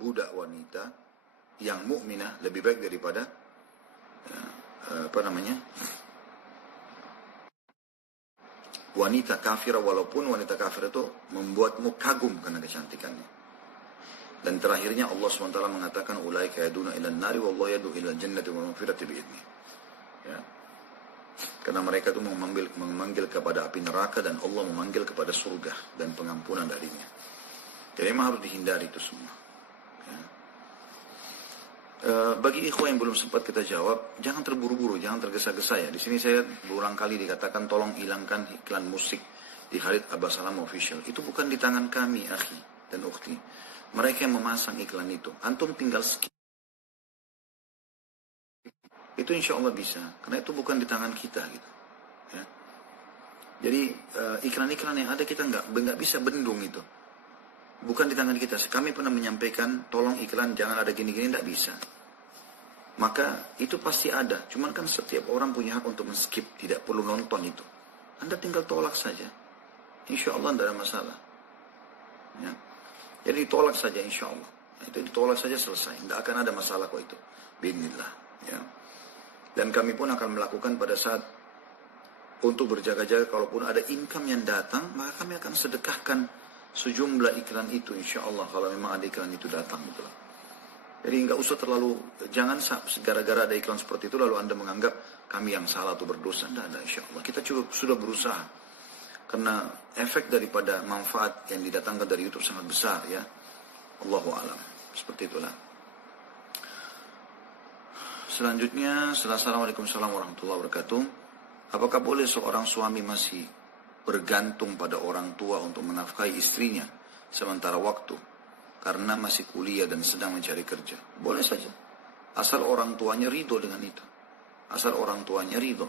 budak wanita yang mukminah lebih baik daripada wanita kafirah, walaupun wanita kafir itu membuatmu kagum karena kecantikannya. Dan terakhirnya Allah SWT mengatakan ulaika yaduna ilan nari wallahu yadu ilal jannati wa maghfirati bi'idni. Ya. Karena mereka itu memanggil kepada api neraka dan Allah memanggil kepada surga dan pengampunan darinya. Jadi memang harus dihindari itu semua. Ya. Bagi ikhwan yang belum sempat kita jawab, jangan terburu-buru, jangan tergesa-gesa ya. Di sini saya berulang kali dikatakan tolong hilangkan iklan musik di Khalid Abbasalam Official. Itu bukan di tangan kami, akhi dan ukhti. Mereka yang memasang iklan itu. Antum tinggal skip. Itu insya Allah bisa. Karena itu bukan di tangan kita gitu. Ya. Jadi iklan-iklan yang ada kita nggak bisa bendung itu. Bukan di tangan kita. Kami pernah menyampaikan tolong iklan jangan ada gini-gini, tidak bisa. Maka itu pasti ada. Cuman kan setiap orang punya hak untuk men-skip. Tidak perlu nonton itu. Anda tinggal tolak saja. Insya Allah tidak ada masalah. Ya. Jadi ditolak saja insya Allah. Itu ditolak saja selesai. Tidak akan ada masalah kok itu. Bismillah. Ya. Dan kami pun akan melakukan pada saat untuk berjaga-jaga kalaupun ada income yang datang, maka kami akan sedekahkan sejumlah iklan itu insya Allah kalau memang ada iklan itu datang. Gitu. Jadi nggak usah terlalu, jangan gara-gara ada iklan seperti itu lalu Anda menganggap kami yang salah atau berdosa. Tidak ada insya Allah. Kita juga sudah berusaha. Karena efek daripada manfaat yang didatangkan dari YouTube sangat besar ya. Allahu a'lam. Seperti itulah. Selanjutnya, Assalamualaikum warahmatullahi wabarakatuh. Apakah boleh seorang suami masih bergantung pada orang tua untuk menafkahi istrinya sementara waktu karena masih kuliah dan sedang mencari kerja? Boleh saja. Asal orang tuanya ridho dengan itu. Asal orang tuanya ridho.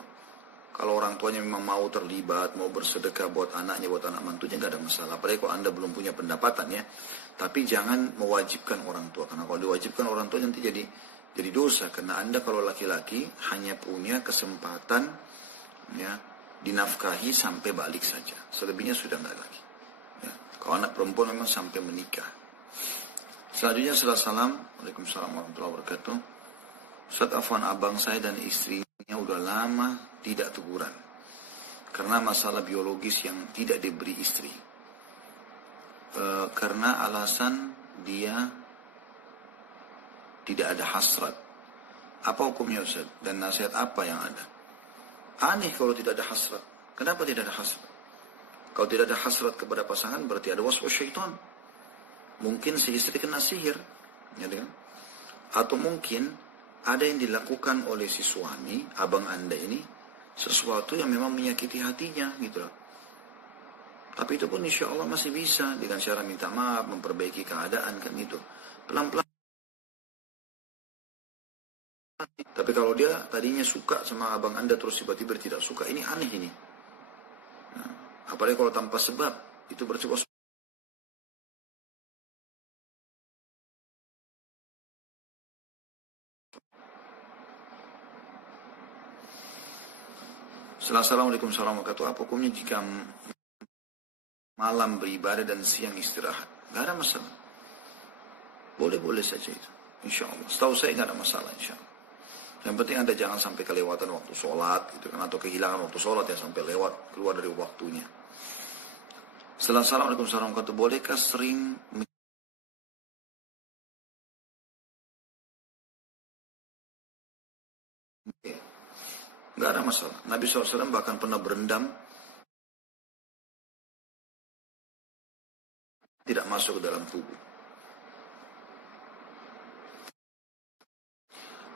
Kalau orang tuanya memang mau terlibat, mau bersedekah buat anaknya, buat anak mantunya, nggak ada masalah. Apalagi kalau Anda belum punya pendapatan ya. Tapi jangan mewajibkan orang tua. Karena kalau diwajibkan orang tua nanti jadi dosa. Karena Anda kalau laki-laki hanya punya kesempatan ya, dinafkahi sampai balik saja. Selebihnya sudah nggak lagi. Ya. Kalau anak perempuan memang sampai menikah. Selanjutnya Waalaikumsalam warahmatullahi wabarakatuh. Ustaz afwan, abang saya dan istrinya udah lama tidak teguran karena masalah biologis yang tidak diberi istri. Karena alasan dia tidak ada hasrat. Apa hukumnya Ustaz? Dan nasihat apa yang ada? Aneh kalau tidak ada hasrat. Kenapa tidak ada hasrat? Kalau tidak ada hasrat kepada pasangan berarti ada waswas syaitan. Mungkin si istri kena sihir, ya kan? Atau mungkin ada yang dilakukan oleh si suami, abang Anda ini, sesuatu yang memang menyakiti hatinya, gitu loh. Tapi itu pun insya Allah masih bisa, dengan cara minta maaf, memperbaiki keadaan, kan itu. Pelan-pelan. Tapi kalau dia tadinya suka sama abang Anda, terus tiba-tiba tidak suka, ini aneh ini. Nah, apalagi kalau tanpa sebab, itu berarti Assalamualaikum warahmatullahi wabarakatuh. Apa hukumnya jika malam beribadah dan siang istirahat? Gak ada masalah. Boleh-boleh saja itu. Insya Allah. Setahu saya gak ada masalah insya Allah. Yang penting Anda jangan sampai kelewatan waktu sholat gitu kan, atau kehilangan waktu sholat yang sampai lewat, keluar dari waktunya. Assalamualaikum warahmatullahi wabarakatuh. Bolehkah sering Gak ada masalah. Nabi SAW bahkan pernah berendam tidak masuk ke dalam tubuh.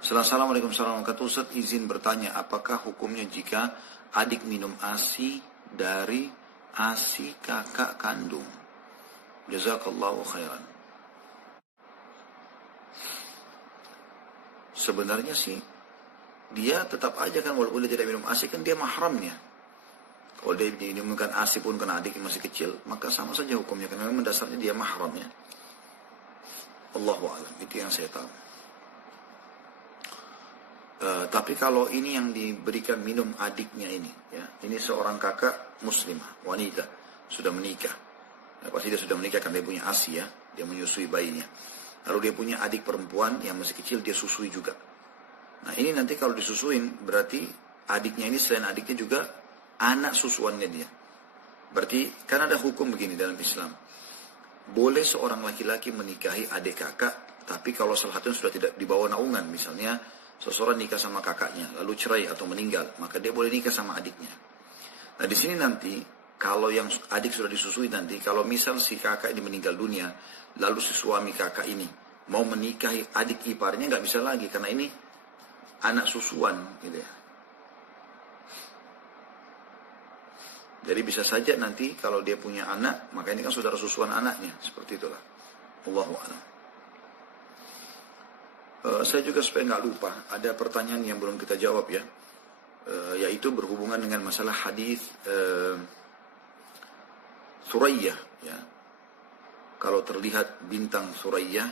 Assalamualaikum warahmatullahi wabarakatuh. Ustaz izin bertanya, apakah hukumnya jika adik minum ASI dari ASI kakak kandung? Jazakallahu khairan. Sebenarnya sih dia tetap aja kan walaupun dia tidak minum ASI kan dia mahramnya. Kalau dia minumkan ASI pun karena adiknya masih kecil, maka sama saja hukumnya karena memang dasarnya dia mahramnya. Allahu a'lam, itu yang saya tahu. Tapi kalau ini yang diberikan minum adiknya ini, ya, ini seorang kakak muslimah, wanita, sudah menikah. Ya, pasti dia sudah menikah karena dia punya ASI ya, dia menyusui bayinya. Lalu dia punya adik perempuan yang masih kecil, dia susui juga. Nah ini nanti kalau disusuin, berarti adiknya ini selain adiknya juga anak susuannya dia. Berarti kan ada hukum begini dalam Islam. Boleh seorang laki-laki menikahi adik kakak, tapi kalau salah satunya sudah tidak dibawa naungan, misalnya seseorang nikah sama kakaknya, lalu cerai atau meninggal, maka dia boleh nikah sama adiknya. Nah di sini nanti, kalau yang adik sudah disusui nanti, kalau misal si kakak ini meninggal dunia, lalu si suami kakak ini mau menikahi adik iparnya, nggak bisa lagi, karena ini anak susuan, gitu ya. Jadi bisa saja nanti kalau dia punya anak, maka ini kan saudara susuan anaknya, seperti itulah. Allahu a'lam. Saya juga supaya nggak lupa, ada pertanyaan yang belum kita jawab ya, yaitu berhubungan dengan masalah hadis Surayyah. Ya. Kalau terlihat bintang Surayyah,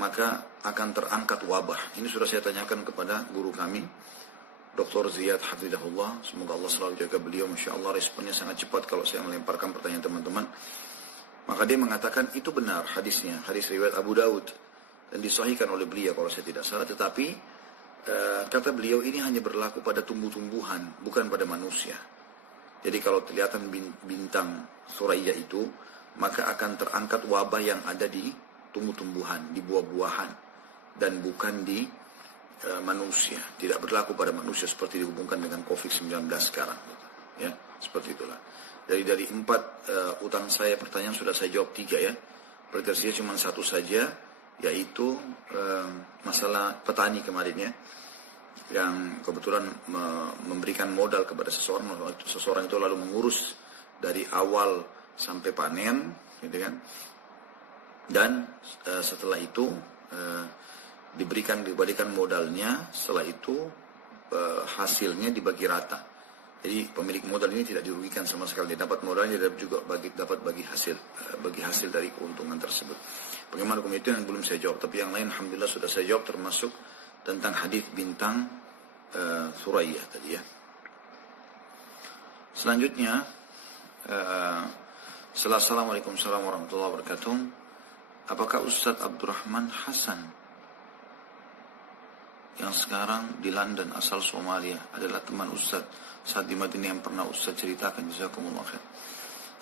maka akan terangkat wabah. Ini sudah saya tanyakan kepada guru kami, Dr. Ziyad Hafidahullah, semoga Allah selalu jaga beliau. Masya Allah responnya sangat cepat kalau saya melemparkan pertanyaan teman-teman. Maka dia mengatakan itu benar hadisnya, hadis riwayat Abu Daud, dan disahihkan oleh beliau kalau saya tidak salah. Tetapi kata beliau ini hanya berlaku pada tumbuh-tumbuhan, bukan pada manusia. Jadi kalau terlihat bintang Surayyah itu, maka akan terangkat wabah yang ada di tumbuh-tumbuhan, di buah-buahan, dan bukan di manusia. Tidak berlaku pada manusia seperti dihubungkan dengan COVID-19 sekarang. Ya, seperti itulah. Dari 4 utang saya pertanyaan sudah saya jawab 3 ya. Berarti cuma 1 saja, yaitu masalah petani kemarin ya, yang kebetulan memberikan modal kepada seseorang itu lalu mengurus dari awal sampai panen, gitu kan. Dan setelah itu diberikan modalnya, setelah itu hasilnya dibagi rata. Jadi pemilik modal ini tidak dirugikan sama sekali, dia dapat modalnya dan juga dapat bagi hasil dari keuntungan tersebut. Bagaimana hukum itu yang belum saya jawab, tapi yang lain alhamdulillah sudah saya jawab, termasuk tentang hadis bintang Surayyah tadi ya. Selanjutnya, Assalamualaikum warahmatullahi wabarakatuh. Apakah Ustadz Abdurrahman Hasan yang sekarang di London asal Somalia adalah teman Ustadz saat di Madinah yang pernah Ustadz ceritakan? Jazakumullah khair.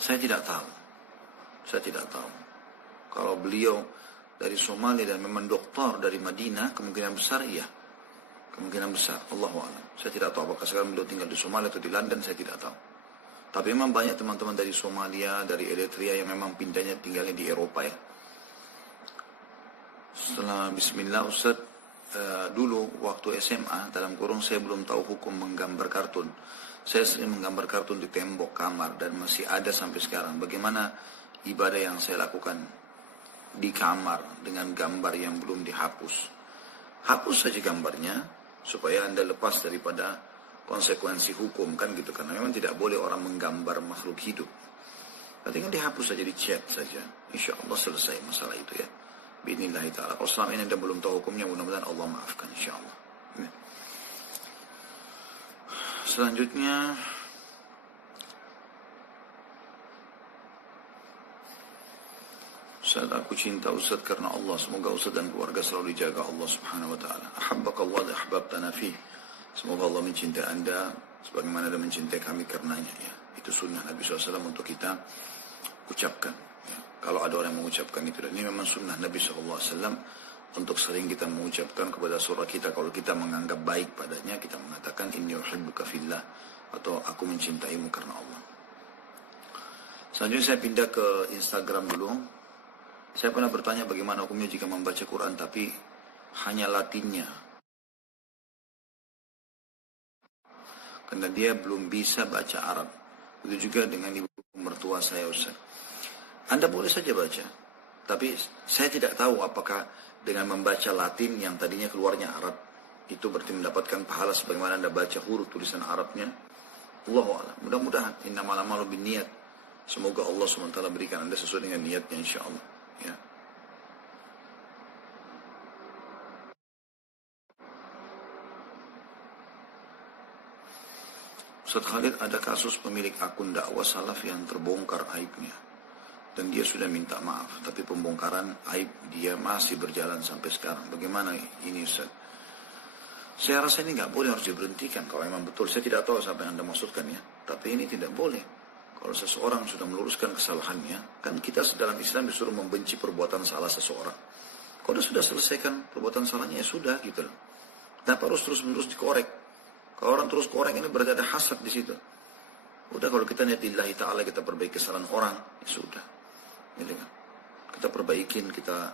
Saya tidak tahu. Kalau beliau dari Somalia dan memang doktor dari Madinah, kemungkinan besar iya. Kemungkinan besar, Allahu a'lam. Saya tidak tahu apakah sekarang beliau tinggal di Somalia atau di London, saya tidak tahu. Tapi memang banyak teman-teman dari Somalia, dari Eritrea yang memang pindahnya tinggalnya di Eropa ya. Setelah bismillah Ustaz, dulu waktu SMA dalam kurung saya belum tahu hukum menggambar kartun. Saya sering menggambar kartun di tembok kamar dan masih ada sampai sekarang. Bagaimana ibadah yang saya lakukan di kamar dengan gambar yang belum dihapus? Hapus saja gambarnya supaya Anda lepas daripada konsekuensi hukum kan gitu, karena memang tidak boleh orang menggambar makhluk hidup. Berarti kan dihapus saja, di chat saja. Insya Allah selesai masalah itu ya. Bi'idnillahi ta'ala. Kalau selama ini Anda belum tahu hukumnya, mudah-mudahan Allah maafkan insya Allah. Ya. Selanjutnya, Ustaz, aku cinta Ustaz karena Allah. Semoga Ustaz dan keluarga selalu dijaga Allah subhanahu wa ta'ala. Ahabbakallah wa ahbabtana fih. Semoga Allah mencintai Anda sebagaimana Anda mencintai kami karenanya ya. Itu sunnah Nabi SAW untuk kita ucapkan ya. Kalau ada orang yang mengucapkan itu, dan ini memang sunnah Nabi SAW untuk sering kita mengucapkan kepada saudara kita kalau kita menganggap baik padanya, kita mengatakan inni uhibbuka fillah, atau aku mencintaimu karena Allah. Selanjutnya saya pindah ke Instagram dulu. Saya pernah bertanya bagaimana hukumnya jika membaca Quran tapi hanya Latinnya, karena dia belum bisa baca Arab. Begitu juga dengan ibu mertua saya Ustaz. Anda boleh saja baca, tapi saya tidak tahu apakah dengan membaca Latin yang tadinya keluarnya Arab itu berarti mendapatkan pahala sebagaimana Anda baca huruf tulisan Arabnya. Allahu a'lam. Mudah-mudahan innamal a'malu binniyat. Semoga Allah SWT berikan Anda sesuai dengan niatnya insyaallah ya. Ustaz Khalid, ada kasus pemilik akun dakwah salaf yang terbongkar aibnya. dan dia sudah minta maaf, tapi pembongkaran aib dia masih berjalan sampai sekarang. Bagaimana ini Ustaz? Saya rasa ini nggak boleh, harus diberhentikan kalau memang betul. Saya tidak tahu apa yang Anda maksudkan ya, tapi ini tidak boleh. Kalau seseorang sudah meluruskan kesalahannya, kan kita dalam Islam disuruh membenci perbuatan salah seseorang. Kalau sudah selesaikan perbuatan salahnya ya sudah gitu loh. Kenapa harus terus-menerus dikorek? Kalau orang terus korek ini berarti ada hasad di situ. Udah, kalau kita niat lillahi ta'ala, kita perbaiki kesalahan orang, ya sudah. Gitu kan. Kita perbaikin, kita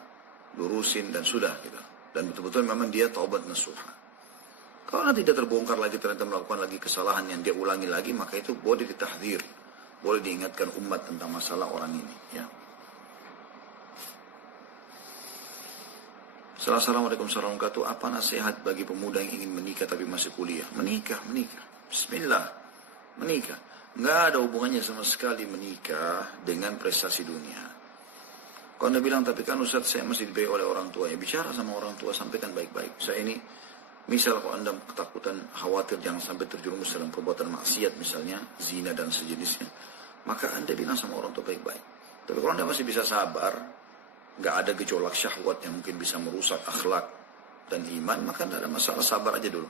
lurusin dan sudah gitu. Dan betul-betul memang dia taubat nasuha. Kalau nanti dia terbongkar lagi, ternyata melakukan lagi kesalahan yang dia ulangi lagi, maka itu boleh ditahdzir, boleh diingatkan umat tentang masalah orang ini ya. Assalamualaikum warahmatullahi wabarakatuh. Apa nasihat bagi pemuda yang ingin menikah tapi masih kuliah? Menikah. Bismillah, menikah. Nggak ada hubungannya sama sekali menikah dengan prestasi dunia. Kalau Anda bilang, tapi kan Ustaz saya masih dibiayai oleh orang tua, ya bicara sama orang tua, sampaikan baik-baik. Saya ini, misal kalau Anda ketakutan, khawatir jangan sampai terjerumus dalam perbuatan maksiat, misalnya zina dan sejenisnya, maka Anda bilang sama orang tua baik-baik. Tapi kalau Anda masih bisa sabar, nggak ada gejolak syahwat yang mungkin bisa merusak akhlak dan iman, maka tidak ada masalah, sabar aja dulu.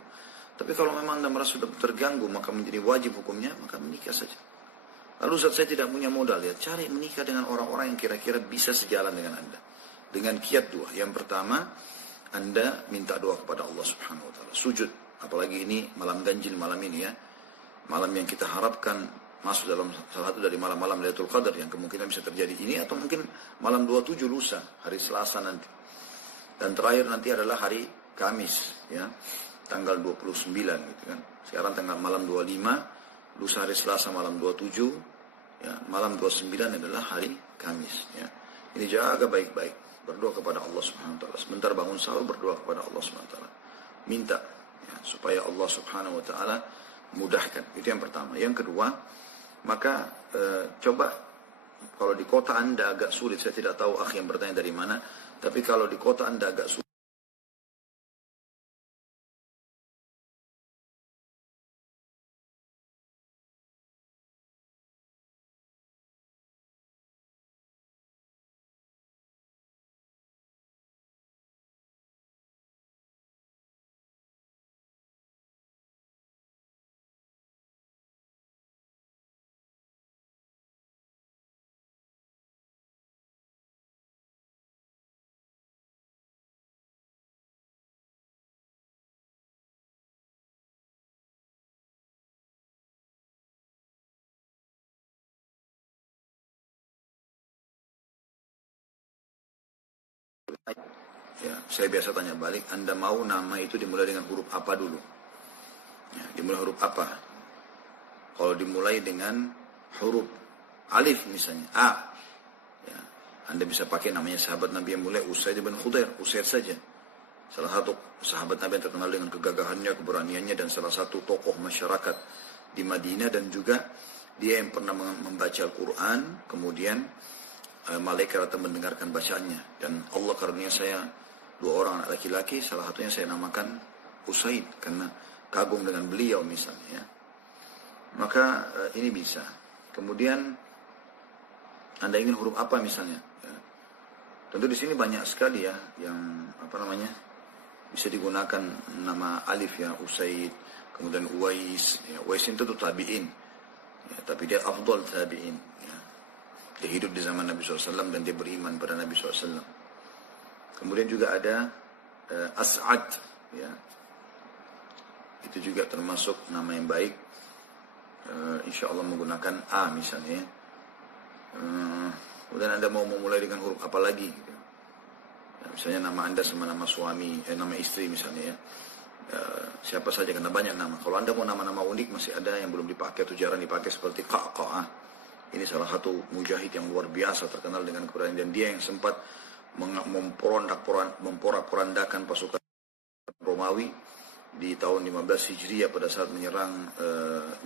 Tapi kalau memang Anda merasa sudah terganggu, maka menjadi wajib hukumnya, maka menikah saja. Lalu saat saya tidak punya modal, ya cari menikah dengan orang-orang yang kira-kira bisa sejalan dengan Anda. Dengan kiat dua. Yang pertama, Anda minta doa kepada Allah Subhanahu wa Ta'ala. Sujud. Apalagi ini malam ganjil, malam ini ya. Malam yang kita harapkan masuk dalam salah satu dari malam-malam Lailatul Qadar yang kemungkinan bisa terjadi ini, atau mungkin malam 27 lusa, hari Selasa nanti. Dan terakhir nanti adalah hari Kamis ya, tanggal 29 gitu kan. Sekarang tanggal malam 25, lusa hari Selasa malam 27 ya, malam 29 adalah hari Kamis ya. Ini jaga baik-baik, berdoa kepada Allah Subhanahu wa Ta'ala. Sebentar bangun sahur, berdoa kepada Allah Subhanahu wa Ta'ala. Minta ya, supaya Allah Subhanahu wa Ta'ala mudahkan. Itu yang pertama. Yang kedua, maka coba kalau di kota Anda agak sulit, saya tidak tahu yang bertanya dari mana, tapi kalau di kota Anda agak sulit, ya, saya biasa tanya balik, Anda mau nama itu dimulai dengan huruf apa dulu? Ya, dimulai huruf apa? Kalau dimulai dengan huruf alif misalnya, A, ya, Anda bisa pakai namanya sahabat Nabi yang mulai Usaid bin Khudair, Usaid saja. Salah satu sahabat Nabi yang terkenal dengan kegagahannya, keberaniannya, dan salah satu tokoh masyarakat di Madinah, dan juga dia yang pernah membaca Al-Quran, kemudian malaikat datang mendengarkan bacaannya, dan Allah karunia saya 2 orang anak laki-laki, salah satunya saya namakan Usaid karena kagum dengan beliau misalnya ya. Maka ini bisa. Kemudian Anda ingin huruf apa misalnya ya. Tentu di sini banyak sekali ya yang bisa digunakan nama alif ya, Usaid, kemudian Uwais ya. Uwais itu tabi'in ya, tapi dia afdal tabi'in ya. Dia hidup di zaman Nabi SAW dan dia beriman pada Nabi SAW. Kemudian juga ada As'ad ya. Itu juga termasuk nama yang baik. Insya Allah menggunakan A misalnya. Kemudian Anda mau memulai dengan huruf apa lagi gitu. Ya, misalnya nama Anda sama nama suami, nama istri misalnya ya. Siapa saja, karena banyak nama. Kalau Anda mau nama-nama unik, masih ada yang belum dipakai atau jarang dipakai seperti Qa'qa'ah. Ini salah satu mujahid yang luar biasa, terkenal dengan keberanian, dan dia yang sempat memporak-porandakan pasukan Romawi di tahun 15 Hijriah pada saat menyerang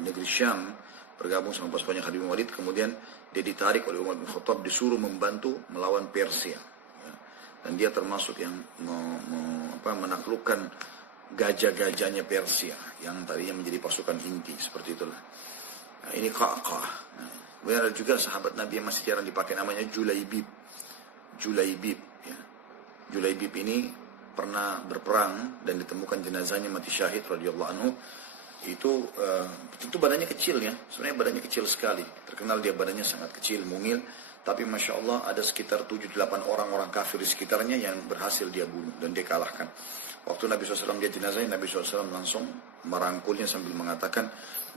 negeri Syam, bergabung sama pasukannya Khalid bin Walid. Kemudian dia ditarik oleh Umar bin Khattab, disuruh membantu melawan Persia ya. Dan dia termasuk yang menaklukkan gajah-gajahnya Persia yang tadinya menjadi pasukan inti, seperti itulah. Nah, ini Qa'qa'ah. Nah, Kemudian ada juga sahabat Nabi yang masih jarang dipakai, namanya Julaibib. Julaibib, ya. Julaibib ini pernah berperang dan ditemukan jenazahnya mati syahid radhiyallahu anhu. Itu tentu badannya kecil ya, sebenarnya badannya kecil sekali. Terkenal dia badannya sangat kecil, mungil. Tapi Masya Allah ada sekitar 7-8 orang kafir di sekitarnya yang berhasil dia bunuh dan dia kalahkan. Waktu Nabi SAW dia jenazahnya, Nabi SAW langsung merangkulnya sambil mengatakan,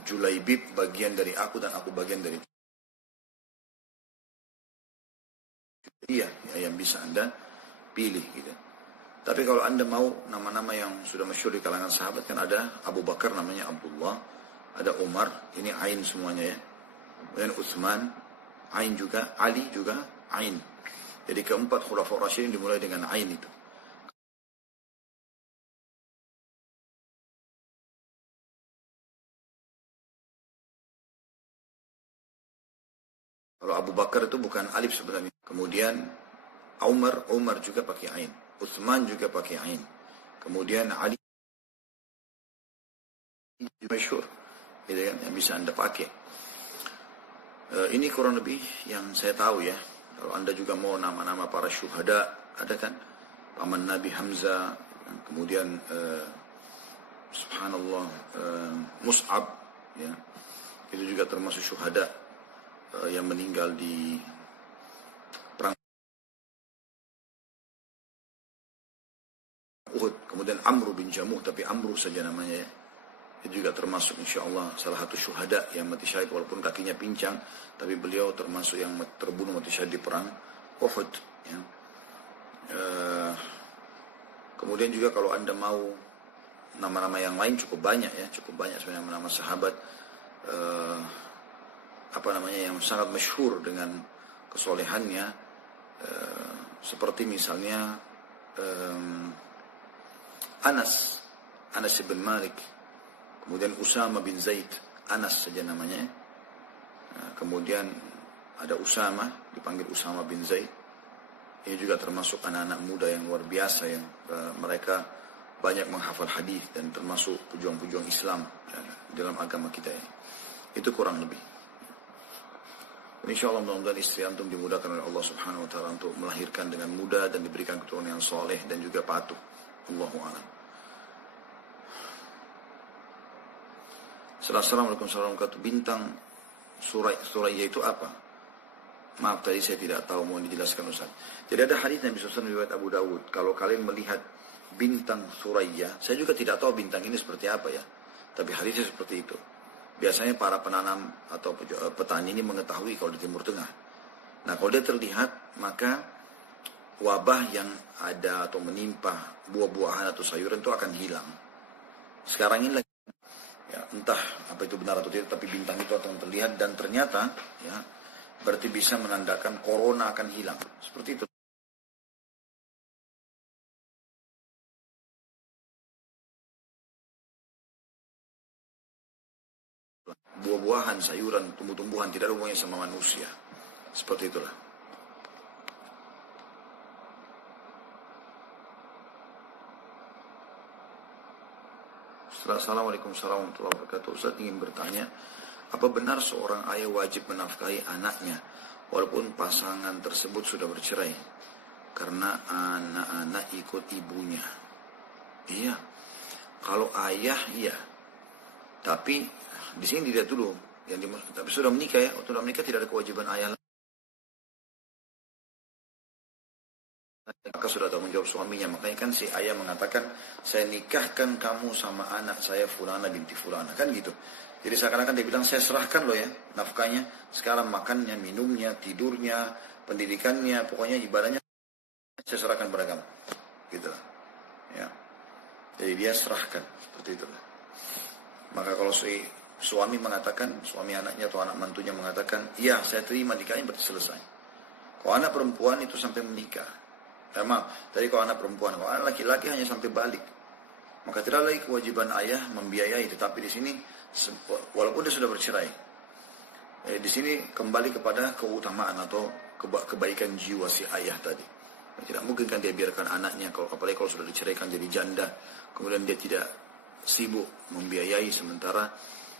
Julaibib bagian dari aku dan aku bagian dari dia, ya, yang bisa Anda pilih gitu. Tapi kalau Anda mau nama-nama yang sudah masyhur di kalangan sahabat, kan ada Abu Bakar namanya Abdullah, ada Umar, ini Ain semuanya ya. Kemudian Utsman, Ain juga, Ali juga Ain. Jadi keempat Khulafaur Rasyidin dimulai dengan Ain itu. Kalau Abu Bakar itu bukan alif sebenarnya. Kemudian Umar juga pakai Ain. Utsman juga pakai Ain. Kemudian Ali masyhur, gitu kan, yang bisa Anda pakai. Ini kurang lebih yang saya tahu ya. Kalau Anda juga mau nama-nama para syuhada, ada kan paman Nabi Hamzah, kemudian subhanallah Mus'ab, ya, itu juga termasuk syuhada yang meninggal di perang Uhud. Kemudian Amr bin Jamuh, tapi Amr saja namanya ya. Itu juga termasuk insyaAllah salah satu syuhada yang mati syahid walaupun kakinya pincang, tapi beliau termasuk yang terbunuh mati syahid di perang Uhud ya. Kemudian juga kalau Anda mau nama-nama yang lain cukup banyak ya, cukup banyak sebenarnya nama sahabat yang sangat masyhur dengan kesolehannya, seperti misalnya Anas bin Malik, kemudian Usama bin Zaid, Anas saja namanya. Kemudian ada Usama, dipanggil Usama bin Zaid. Ini juga termasuk anak-anak muda yang luar biasa yang mereka banyak menghafal hadis dan termasuk pejuang-pejuang Islam dalam agama kita ini. Itu kurang lebih. Insya Allah mudah-mudahan istri antum dimudahkan oleh Allah Subhanahu Wa Taala untuk melahirkan dengan mudah dan diberikan keturunan yang soleh dan juga patuh. Allahu a'lam. Assalamualaikum warahmatullahi wabarakatuh. Bintang Suraya itu apa? Maaf tadi saya tidak tahu, mohon dijelaskan Ustaz. Jadi ada hadis Nabi SAW riwayat Abu Dawud, kalau kalian melihat bintang Suraya, saya juga tidak tahu bintang ini seperti apa ya, tapi hadisnya seperti itu. Biasanya para penanam atau petani ini mengetahui kalau di Timur Tengah. Nah kalau dia terlihat, maka wabah yang ada atau menimpa buah-buahan atau sayuran itu akan hilang. Sekarang ini lagi, ya, entah apa itu benar atau tidak, tapi bintang itu akan terlihat dan ternyata ya berarti bisa menandakan corona akan hilang. Seperti itu. Buah-buahan, sayuran, tumbuh-tumbuhan tidak ada hubungannya sama manusia. Seperti itulah. Assalamualaikum warahmatullahi wabarakatuh. Ustaz ingin bertanya, apa benar seorang ayah wajib menafkahi anaknya walaupun pasangan tersebut sudah bercerai karena anak-anak ikut ibunya? Iya, kalau ayah iya, tapi di sini dilihat dulu tapi sudah menikah ya, sudah menikah tidak ada kewajiban ayah, maka sudah tanggung jawab suaminya. Makanya kan si ayah mengatakan, saya nikahkan kamu sama anak saya Fulana binti Fulana, kan gitu. Jadi seakan-akan dia bilang, saya serahkan loh ya nafkahnya, sekarang makannya, minumnya, tidurnya, pendidikannya, pokoknya ibadahnya saya serahkan pada kamu, gitu lah ya. Jadi dia serahkan seperti itu. Maka kalau si suami mengatakan, suami anaknya atau anak mantunya mengatakan, iya saya terima nikahnya, berarti selesai. Kalau anak perempuan itu sampai menikah, maaf, tadi kalau anak perempuan, kalau anak laki-laki hanya sampai balik, maka tidak lagi kewajiban ayah membiayai. Tetapi di sini walaupun dia sudah bercerai, di sini kembali kepada keutamaan atau kebaikan jiwa si ayah tadi. Tidak mungkin kan dia biarkan anaknya, apalagi kalau sudah diceraikan jadi janda, kemudian dia tidak sibuk membiayai, sementara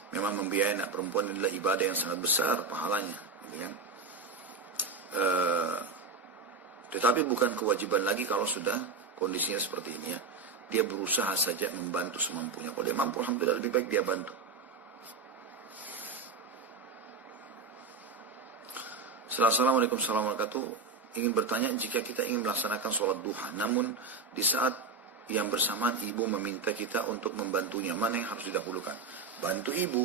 memang membiayai anak perempuan adalah ibadah yang sangat besar pahalanya. gitu kan. Tetapi bukan kewajiban lagi kalau sudah kondisinya seperti ini ya. Dia berusaha saja membantu semampunya. Kalau dia mampu, alhamdulillah lebih baik dia bantu. Assalamualaikum warahmatullahi wabarakatuh. Ingin bertanya, jika kita ingin melaksanakan sholat duha, namun di saat yang bersamaan ibu meminta kita untuk membantunya, mana yang harus didahulukan? Bantu ibu,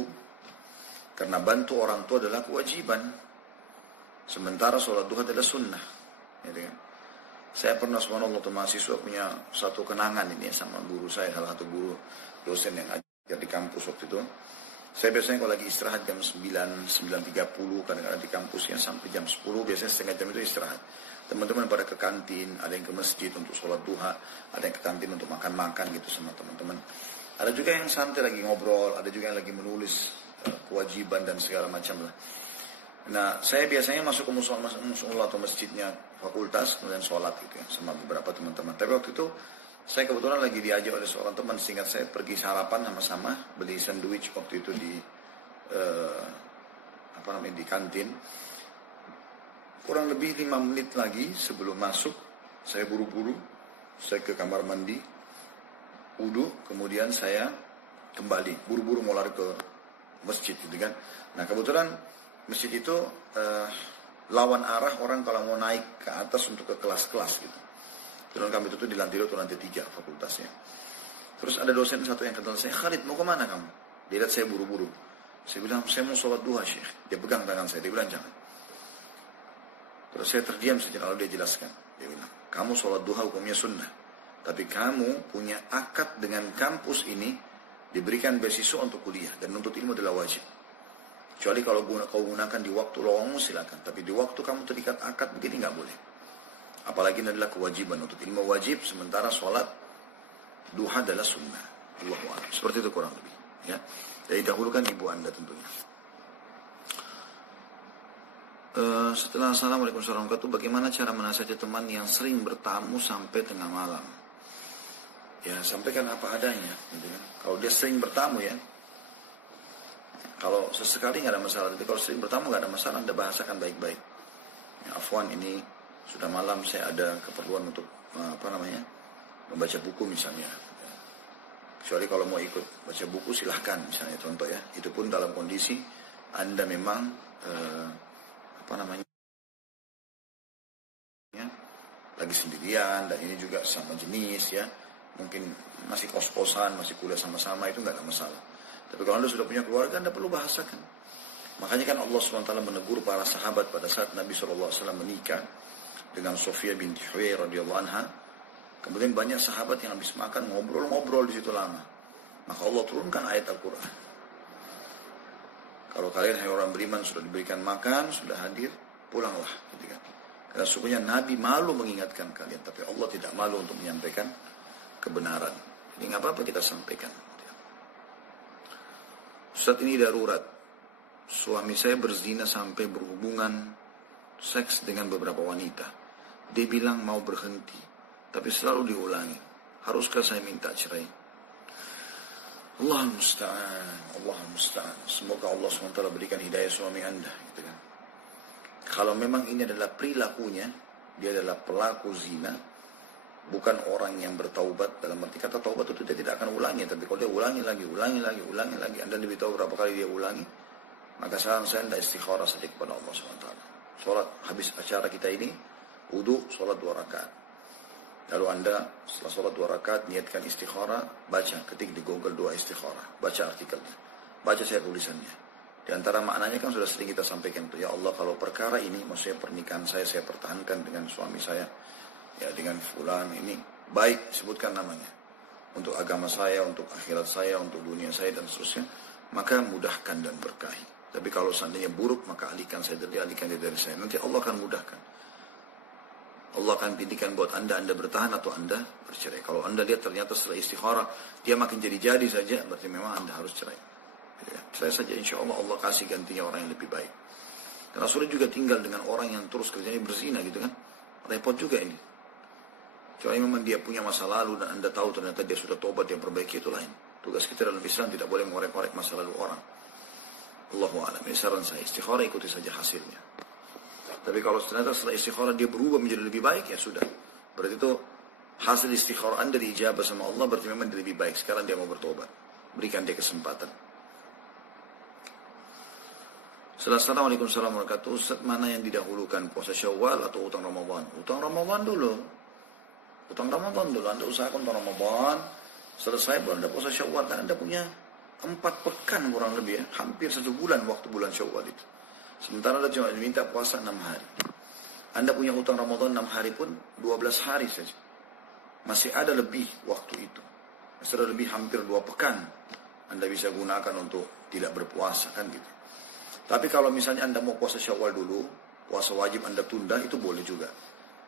karena bantu orang tua adalah kewajiban. Sementara sholat duha adalah sunnah. Gitu kan? Saya pernah subhanallah mahasiswa punya satu kenangan ini sama guru saya, salah satu guru dosen yang ajar di kampus waktu itu. Saya biasanya kalau lagi istirahat jam 9, 9.30, kadang-kadang di kampus yang sampai jam 10, biasanya setengah jam itu istirahat. Teman-teman pada ke kantin, ada yang ke masjid untuk sholat duha, ada yang ke kantin untuk makan-makan gitu sama teman-teman. Ada juga yang santai lagi ngobrol, ada juga yang lagi menulis kewajiban dan segala macam lah. Nah, saya biasanya masuk ke musola atau masjidnya fakultas, kemudian sholat gitu ya, sama beberapa teman-teman. Tapi waktu itu, saya kebetulan lagi diajak oleh seorang teman, sehingga saya pergi sarapan sama-sama, beli sandwich waktu itu di di kantin. Kurang lebih 5 menit lagi sebelum masuk, saya buru-buru, saya ke kamar mandi, wudu, kemudian saya kembali, buru-buru mau lari ke masjid gitu kan. Nah, kebetulan masjid itu lawan arah orang kalau mau naik ke atas untuk ke kelas-kelas gitu. Kemudian kami itu di lantai 2 atau lantai 3 fakultasnya. Terus ada dosen satu yang kenal saya, Khalid mau kemana kamu? Dia lihat saya buru-buru. Saya bilang, saya mau sholat duha Syekh. Dia pegang tangan saya, dia bilang jangan. Terus saya terdiam saja, lalu dia jelaskan. Dia bilang, kamu sholat duha hukumnya sunnah. Tapi kamu punya akad dengan kampus ini, diberikan beasiswa untuk kuliah. Dan nuntut ilmu adalah wajib. Kecuali kalau kau gunakan di waktu lowongmu silakan. Tapi di waktu kamu terikat akad begini nggak boleh. Apalagi ini adalah kewajiban untuk ilmu wajib, sementara sholat duha adalah sunnah. Allahu a'lam. Seperti itu kurang lebih. Ya. Jadi dahulukan ibu anda tentunya. Setelah Assalamualaikum warahmatullahi wabarakatuh, bagaimana cara menasihati teman yang sering bertamu sampai tengah malam? Ya, sampaikan apa adanya. Gitu kan. Kalau dia sering bertamu ya, kalau sesekali nggak ada masalah, tapi kalau sering bertamu nggak ada masalah, Anda bahasakan baik-baik. Ya, afwan, ini sudah malam, saya ada keperluan untuk membaca buku misalnya. Ya. Kecuali kalau mau ikut baca buku silahkan, misalnya contoh ya. Itu pun dalam kondisi Anda memang lagi sendirian dan ini juga sama jenis ya. Mungkin masih kos-kosan, masih kuliah sama-sama, itu nggak ada masalah. Tapi kalau Anda sudah punya keluarga, Anda perlu bahasakan. Makanya kan Allah SWT menegur para sahabat pada saat Nabi SAW menikah dengan Sofia binti Huyai radhiyallahu anha. Kemudian banyak sahabat yang habis makan ngobrol-ngobrol di situ lama. Maka Allah turunkan ayat Al-Quran. Kalau kalian hai orang beriman sudah diberikan makan, sudah hadir, pulanglah. Gitu kan. Karena sesungguhnya Nabi malu mengingatkan kalian, tapi Allah tidak malu untuk menyampaikan kebenaran. Jadi nggak apa-apa kita sampaikan. Saat ini darurat. Suami saya berzina sampai berhubungan seks dengan beberapa wanita. Dia bilang mau berhenti, tapi selalu diulangi. Haruskah saya minta cerai? Allah musta'an, Allah musta'an. Semoga Allah SWT berikan hidayah suami Anda. Gitu kan. Kalau memang ini adalah perilakunya, dia adalah pelaku zina, bukan orang yang bertaubat. Dalam arti kata taubat itu dia tidak akan ulangi. Tapi kalau dia ulangi lagi, Anda lebih tahu berapa kali dia ulangi, maka saran saya anda istikharah saja kepada Allah SWT. Sholat habis acara kita ini, wudu, sholat 2 rakaat. Lalu Anda setelah sholat 2 rakaat niatkan istikharah, baca, ketik di Google doa istikharah, baca artikelnya, baca saya tulisannya. Di antara maknanya kan sudah sering kita sampaikan tuh, ya Allah kalau perkara ini, maksudnya pernikahan saya pertahankan dengan suami saya, ya dengan fulan ini, baik sebutkan namanya, untuk agama saya, untuk akhirat saya, untuk dunia saya dan seterusnya, maka mudahkan dan berkahi. Tapi kalau seandainya buruk, maka alihkan dari saya. Nanti Allah akan mudahkan. Allah akan pilihkan buat Anda bertahan atau Anda bercerai. Kalau Anda lihat ternyata setelah istikharah, dia makin jadi-jadi saja, berarti memang Anda harus cerai. Ya, saya saja insya Allah kasih gantinya orang yang lebih baik. Karena sudah juga tinggal dengan orang yang terus kerjanya berzina gitu kan. Repot juga ini. Kecuali memang dia punya masa lalu dan Anda tahu ternyata dia sudah tobat, dia perbaiki, itu lain. Tugas kita dalam Islam tidak boleh mengorek-orek masa lalu orang. Allahu a'lam. Saran saya, istikharah ikuti saja hasilnya. Tapi kalau ternyata setelah istikharah dia berubah menjadi lebih baik, ya sudah. Berarti itu hasil istikharah Anda diijabah sama Allah, berarti memang dia lebih baik. Sekarang dia mau bertobat. Berikan dia kesempatan. Assalamualaikum warahmatullahi wabarakatuh. Ustaz, mana yang didahulukan, puasa Syawal atau utang Ramadan? Utang Ramadan dulu. Utang Ramadan dulu. Anda usahakan utang Ramadan. Selesai baru Anda puasa Syawal. Dan Anda punya 4 pekan kurang lebih ya. Hampir 1 bulan waktu bulan Syawal itu. Sementara Anda cuma diminta puasa 6 hari. Anda punya utang Ramadan 6 hari pun 12 hari saja. Masih ada lebih waktu itu. Masih ada lebih hampir 2 pekan. Anda bisa gunakan untuk tidak berpuasa kan gitu. Tapi kalau misalnya Anda mau puasa Syawal dulu, puasa wajib Anda tunda, itu boleh juga.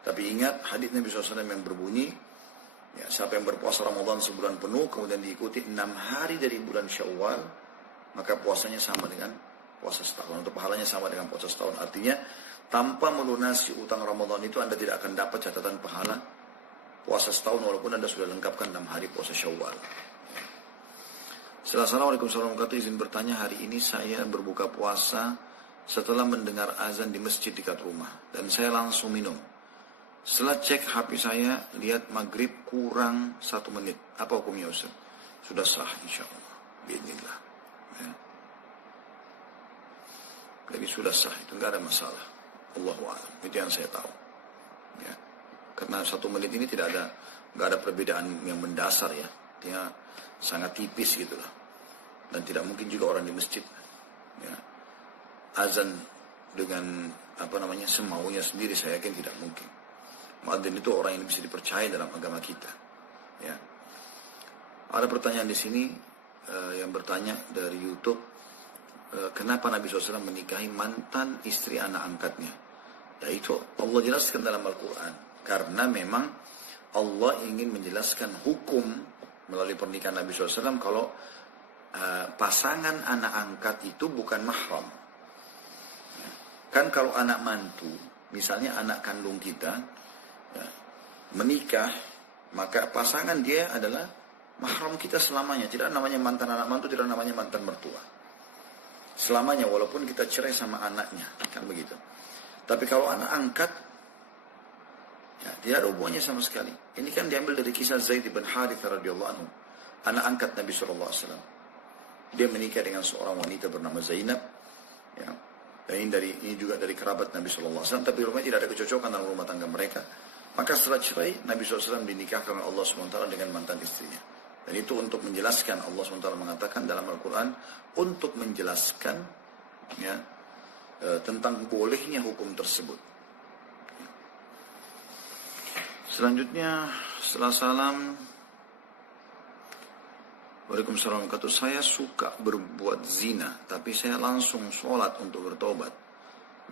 Tapi ingat hadits Nabi SAW yang berbunyi, ya, siapa yang berpuasa Ramadan sebulan penuh, kemudian diikuti 6 hari dari bulan Syawal, maka puasanya sama dengan puasa setahun. Untuk pahalanya sama dengan puasa setahun. Artinya, tanpa melunasi utang Ramadan itu, Anda tidak akan dapat catatan pahala puasa setahun, walaupun Anda sudah lengkapkan 6 hari puasa Syawal. Assalamualaikum warahmatullahi wabarakatuh. Izin bertanya, hari ini saya berbuka puasa setelah mendengar azan di masjid dekat rumah. Dan saya langsung minum. Setelah cek HP saya, lihat maghrib kurang 1 menit. Apa hukumnya Ustaz? Sudah sah insya Allah. Bismillah. Ya. Jadi sudah sah, itu nggak ada masalah. Allahu a'lam. Itu yang saya tahu. Ya. Karena 1 menit ini nggak ada perbedaan yang mendasar ya. Dia sangat tipis gitulah. Dan tidak mungkin juga orang di masjid ya, azan dengan semaunya sendiri, saya yakin tidak mungkin. Muadzin itu orang yang bisa dipercaya dalam agama kita ya. Ada pertanyaan di sini yang bertanya dari YouTube, kenapa Nabi SAW menikahi mantan istri anak angkatnya? Yaitu Allah jelaskan dalam Al-Quran, karena memang Allah ingin menjelaskan hukum melalui pernikahan Nabi SAW kalau pasangan anak angkat itu bukan mahram. Kan kalau anak mantu, misalnya anak kandung kita ya, menikah, maka pasangan dia adalah mahram kita selamanya. Tidak namanya mantan anak mantu, tidak namanya mantan mertua. Selamanya, walaupun kita cerai sama anaknya, kan begitu. Tapi kalau anak angkat, ya, tidak ada hubungannya sama sekali. Ini kan diambil dari kisah Zaid bin Harithah radhiyallahu anhu, anak angkat Nabi SAW. Dia menikah dengan seorang wanita bernama Zainab. Ya. Dan ini juga dari kerabat Nabi SAW. Tapi rumahnya tidak ada kecocokan dalam rumah tangga mereka. Maka setelah cerai, Nabi SAW dinikahkan oleh Allah SWT dengan mantan istrinya. Dan itu untuk menjelaskan, Allah SWT mengatakan dalam Al-Quran, untuk menjelaskan ya, tentang bolehnya hukum tersebut. Selanjutnya, setelah salam, Waalaikumsalam, kata saya suka berbuat zina, tapi saya langsung sholat untuk bertobat.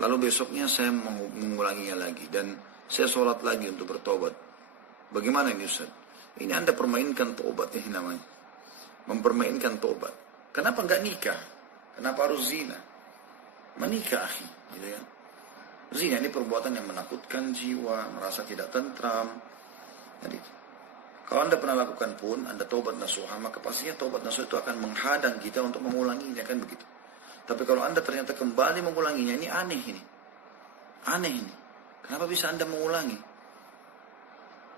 Lalu besoknya saya mengulanginya lagi, dan saya sholat lagi untuk bertobat. Bagaimana ini Ustaz? Ini Anda permainkan tobat ini namanya. Mempermainkan tobat. Kenapa enggak nikah? Kenapa harus zina? Menikah, gitu ya. Zina ini perbuatan yang menakutkan jiwa, merasa tidak tentram. Jadi, kalau Anda pernah lakukan pun, Anda taubat nasuha, maka pastinya taubat nasuha itu akan menghadang kita untuk mengulanginya, kan begitu. Tapi kalau Anda ternyata kembali mengulanginya, ini aneh ini. Aneh ini. Kenapa bisa Anda mengulangi?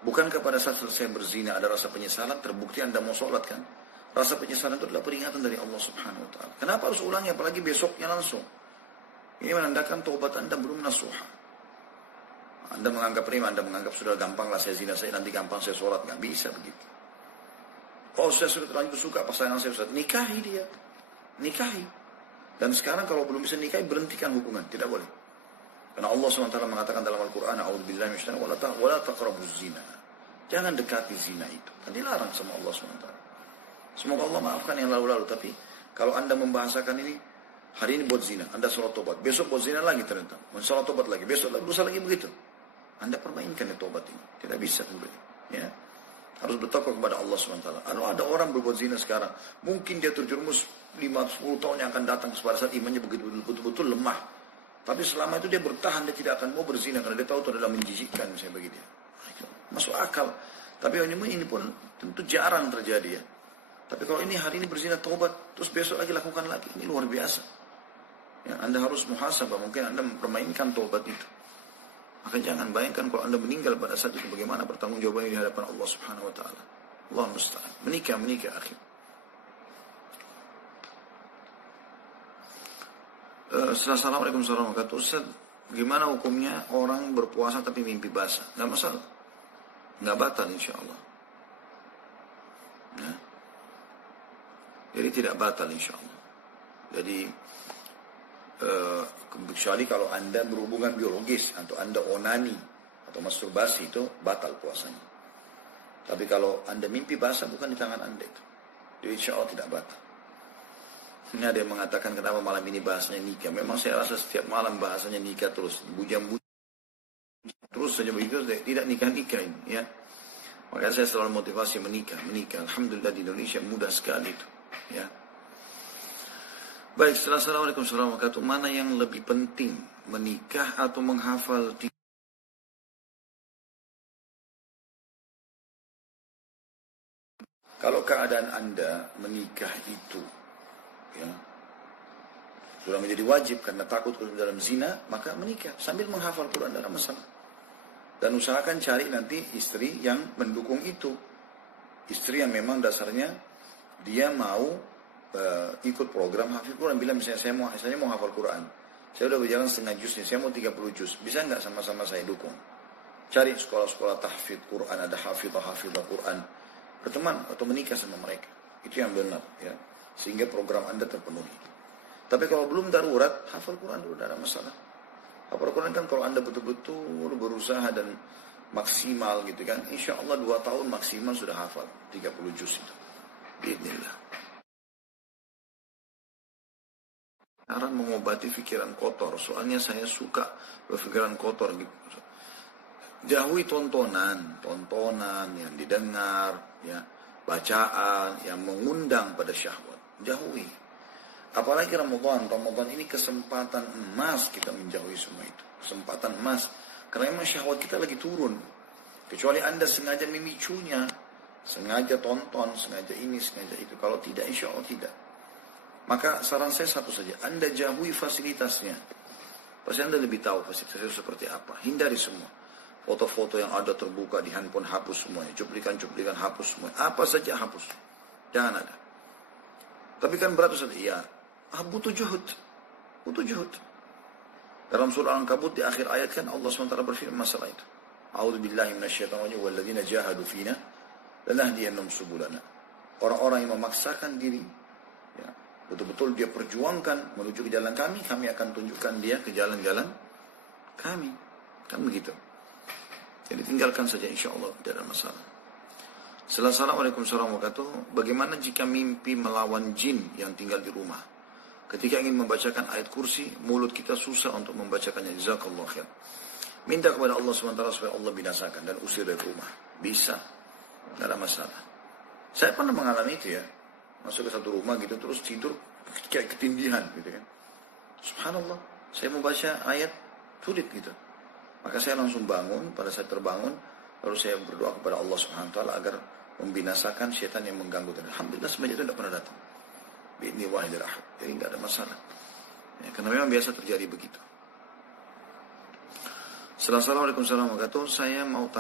Bukankah pada saat selesai berzina ada rasa penyesalan, terbukti Anda mau sholat kan? Rasa penyesalan itu adalah peringatan dari Allah Subhanahu Wa Taala. Kenapa harus ulangi, apalagi besoknya langsung? Ini menandakan taubat Anda belum nasuha. Anda menganggap prima, Anda menganggap sudah gampang lah saya zina, saya nanti gampang saya sholat. Nggak bisa begitu. Oh, saya sudah terlanjur suka pasangan saya, Ustaz. Nikahi dia. Nikahi. Dan sekarang kalau belum bisa nikahi, berhentikan hubungan. Tidak boleh. Karena Allah SWT mengatakan dalam Al-Quran, A'udzubillahi minasyaitonir rajim, wala taqrabuz zina. Jangan dekati zina itu. Kan dilarang sama Allah SWT. Semoga Allah maafkan yang lalu-lalu. Tapi kalau Anda membahasakan ini, hari ini buat zina, Anda sholat tobat. Besok buat zina lagi ternyata. Sholat tobat lagi. Besok lagi, berusaha lagi begitu. Anda permainkan ya tobat ini. Tidak bisa tentunya. Ya. Harus bertakwa kepada Allah SWT. Ada orang berbuat zina sekarang. Mungkin dia terjerumus 5-10 tahun yang akan datang pada saat imannya betul-betul lemah. Tapi selama itu dia bertahan, dia tidak akan mau berzina. Karena dia tahu itu adalah menjijikkan misalnya bagi dia. Masuk akal. Tapi ini pun tentu jarang terjadi ya. Tapi kalau ini hari ini berzina tobat, terus besok lagi lakukan lagi. Ini luar biasa. Ya, Anda harus muhasabah. Mungkin Anda mempermainkan tobat itu. Maka jangan bayangkan kalau Anda meninggal pada saat itu bagaimana pertanggungjawabannya di hadapan Allah Subhanahu wa taala. Allah musta'an. Menikah akhi. Assalamualaikum warahmatullahi wabarakatuh. Ustaz, gimana hukumnya orang berpuasa tapi mimpi basah? Nggak masalah. Nggak batal insya Allah. Nah. Jadi tidak batal insya Allah. Jadi kecuali kalau Anda berhubungan biologis atau Anda onani atau masturbasi itu batal puasanya. Tapi kalau Anda mimpi basah bukan di tangan Anda itu. Jadi insya Allah tidak batal. Ini ada yang mengatakan kenapa malam ini bahasanya nikah. Memang saya rasa setiap malam bahasanya nikah terus. Bujang-bujang terus saja begitu. Tidak nikah-nikah ini ya. Makanya saya selalu motivasi menikah. Alhamdulillah di Indonesia mudah sekali itu. Ya. Baik, assalamualaikum warahmatullahi wabarakatuh. Mana yang lebih penting, menikah atau menghafal? Kalau keadaan Anda menikah itu ya, sudah menjadi wajib karena takut dalam zina, maka menikah sambil menghafal Quran dalam masalah. Dan usahakan cari nanti istri yang mendukung itu. Istri yang memang dasarnya dia mau ikut program hafal Quran. Bila misalnya saya mau hafal Quran, saya udah berjalan setengah juz nih, saya mau 30 juz, bisa nggak sama-sama saya dukung? Cari sekolah-sekolah tahfidz Quran, ada hafidhah Quran, berteman atau menikah sama mereka, itu yang benar ya, sehingga program Anda terpenuhi. Tapi kalau belum darurat, hafal Quran dulu, tidak ada masalah. Hafal Quran kan kalau Anda betul-betul berusaha dan maksimal gitu kan, insya Allah 2 tahun maksimal sudah hafal 30 juz itu. Bismillah. Cara mengobati pikiran kotor. Soalnya saya suka berpikiran kotor gitu. Jauhi tontonan yang didengar, ya, bacaan yang mengundang pada syahwat. Jauhi. Apalagi Ramadan ini kesempatan emas kita menjauhi semua itu. Kesempatan emas. Karena memang syahwat kita lagi turun. Kecuali Anda sengaja memicunya, sengaja tonton, sengaja ini, sengaja itu. Kalau tidak, insya Allah tidak. Maka saran saya satu saja, Anda jauhi fasilitasnya. Pasti Anda lebih tahu fasilitasnya seperti apa. Hindari semua. Foto-foto yang ada terbuka di handphone hapus semuanya. Cuplikan-cuplikan hapus semuanya. Apa saja hapus. Jangan ada. Tapi kan berat Ustaz. Iya. Butuh juhud. Dalam surah Al-Ankabut di akhir ayat kan Allah SWT berfirman masalah itu. A'udzubillahi minasyaitonir rajim walladzina jahadu fina lanahdiyannahum subulana. Orang-orang yang memaksakan diri, ya, betul-betul dia perjuangkan menuju ke jalan kami akan tunjukkan dia ke jalan-jalan kami. Kan begitu. Jadi tinggalkan saja insya Allah, tidak ada masalah. Assalamualaikum warahmatullahi wabarakatuh. Bagaimana jika mimpi melawan jin yang tinggal di rumah? Ketika ingin membacakan ayat kursi, mulut kita susah untuk membacakannya. Jazakallah khair. Minta kepada Allah SWT supaya Allah binasakan dan usir dari rumah. Bisa. Tidak ada masalah. Saya pernah mengalami itu ya. Masuk ke satu rumah gitu, terus tidur kayak ketindihan gitu kan. Subhanallah, saya mau baca ayat, sulit gitu. Maka saya langsung bangun, pada saat terbangun, lalu saya berdoa kepada Allah Subhanahu wa taala agar membinasakan syaitan yang mengganggu. Dan alhamdulillah semenjak itu tidak pernah datang. Bi'idzni wahidil ahad. Jadi tidak ada masalah. Ya, karena memang biasa terjadi begitu. Assalamualaikum warahmatullahi wabarakatuh. Saya mau tanya